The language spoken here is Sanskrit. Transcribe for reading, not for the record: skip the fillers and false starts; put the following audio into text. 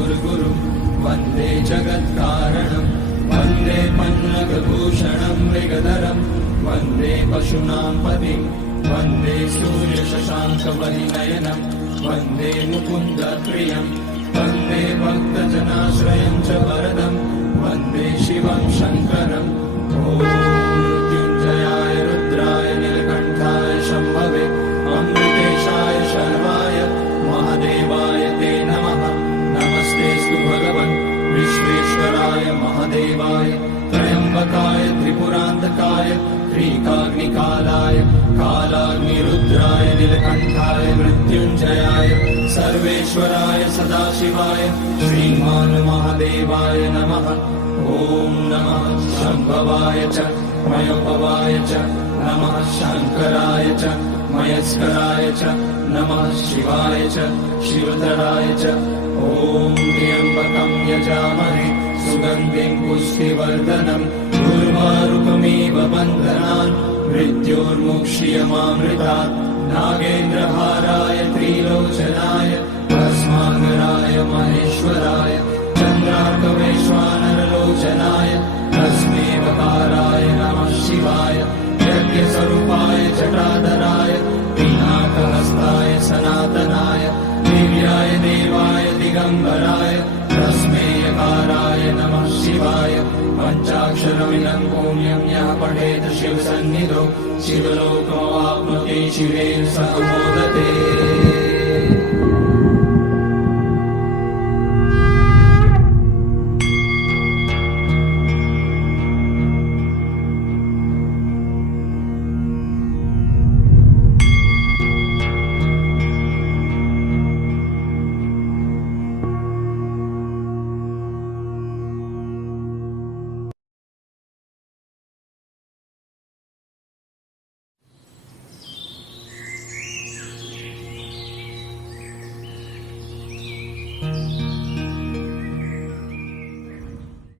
सुरगुरुं वन्दे जगत्कारणं वन्दे पन्नगभूषणं मृगधरं वन्दे पशूनां पतिं वन्दे सूर्यशशाङ्कवलिनयनं वन्दे मुकुन्दप्रियं वन्दे भक्तजनाश्रयं च वरदं वन्दे शिवं शङ्करम् ॐ मृत्युञ्जयाय रुद्राय नीलकण्ठाय शम्भवे अमृतेशाय शर्वाय महादेवाय ते नमः। नमस्तेऽस्तु भगवन् विश्वेश्वराय महादेवाय त्र्यम्बकाय त्रिपुरान्तकाय त्रिकाग्निकालाय कालाग्निरुद्राय नीलकण्ठाय मृत्युञ्जयाय सर्वेश्वराय सदाशिवाय श्रीमान् महादेवाय नमः। ॐ नमः शम्भवाय च मयोपवाय च नमः शङ्कराय च मयस्कराय च नमः शिवाय च शिवतराय च ॐ त्र्यम्बकं यजामहे सुगन्धिं पुष्टिवर्धनम् उर्वारुकमिव बन्धनान् मृत्योर्मुक्ष्यमामृतात् नागेन्द्रहाराय त्रिलोचनाय भस्माकराय महेश्वराय चन्द्रार्कवैश्वानरलोचनाय तस्मैवकाराय नमः शिवाय यज्ञस्वरूपाय जटाधराय पिनाकहस्ताय सनातनाय दिव्याय देवाय दिगम्बराय तस्मैयकाराय नमः शिवाय पञ्चाक्षरमिदं पुण्यं यः पठेत् शिवसन्निधौ शिवलोकमवाप्नोति शिवेन सह मोदते।